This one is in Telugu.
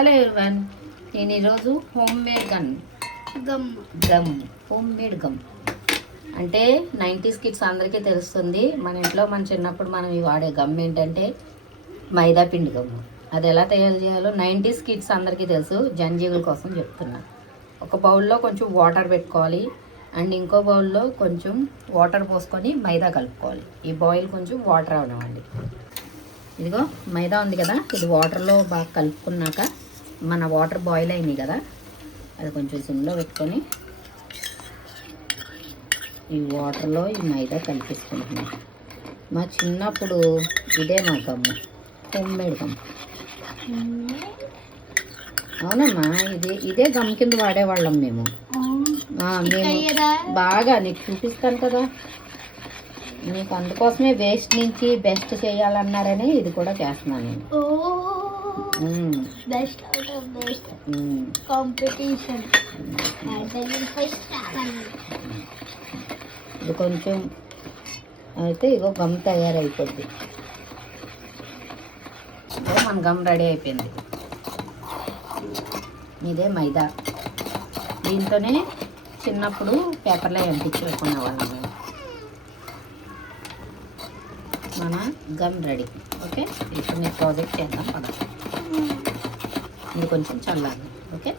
హలో ఎవరివన్, నేను ఈరోజు home made home made gum అంటే 90s కిడ్స్ అందరికీ తెలుస్తుంది. మన ఇంట్లో మన చిన్నప్పుడు మనం ఈ వాడే గమ్ ఏంటంటే మైదా పిండి గమ్ము. అది ఎలా తయారు చేయాలో 90s కిడ్స్ అందరికీ తెలుసు. జంజీవుల కోసం చెప్తున్నా. ఒక బౌల్లో కొంచెం వాటర్ పెట్టుకోవాలి అండ్ ఇంకో బౌల్లో కొంచెం వాటర్ పోసుకొని మైదా కలుపుకోవాలి. ఈ బాయిల్ కొంచెం వాటర్ అవనివ్వండి. ఇదిగో మైదా ఉంది కదా, ఇది వాటర్లో బాగా కలుపుకున్నాక మన వాటర్ బాయిల్ అయినాయి కదా, అది కొంచెం సిమ్లో పెట్టుకొని ఈ వాటర్లో ఈ మైదా కలిపేసుకుంటున్నాం. మా చిన్నప్పుడు ఇదే మా గమ్ము, హోమ్ మేడ్ గమ్. అవునమ్మా, ఇదే గమ్ కింద వాడేవాళ్ళం మేము. బాగా నీకు చూపిస్తాను కదా, నీకు అందుకోసమే వేస్ట్ నుంచి బెస్ట్ చేయాలన్నారని ఇది కూడా చేస్తున్నాను నేను. ఇది కొంచెం అయితే ఇగో గమ్ తయారైపోద్ది. మన గమ్ రెడీ అయిపోయింది. ఇదే మైదా, దీంతోనే చిన్నప్పుడు పేపర్లో అంటించుకునే వాళ్ళం మేము. మన గమ్ రెడీ. ఓకే, ఇప్పుడు నేను ప్రాజెక్ట్ చేద్దాం కదా, ఇది కొంచెం చల్లాలి. ఓకే.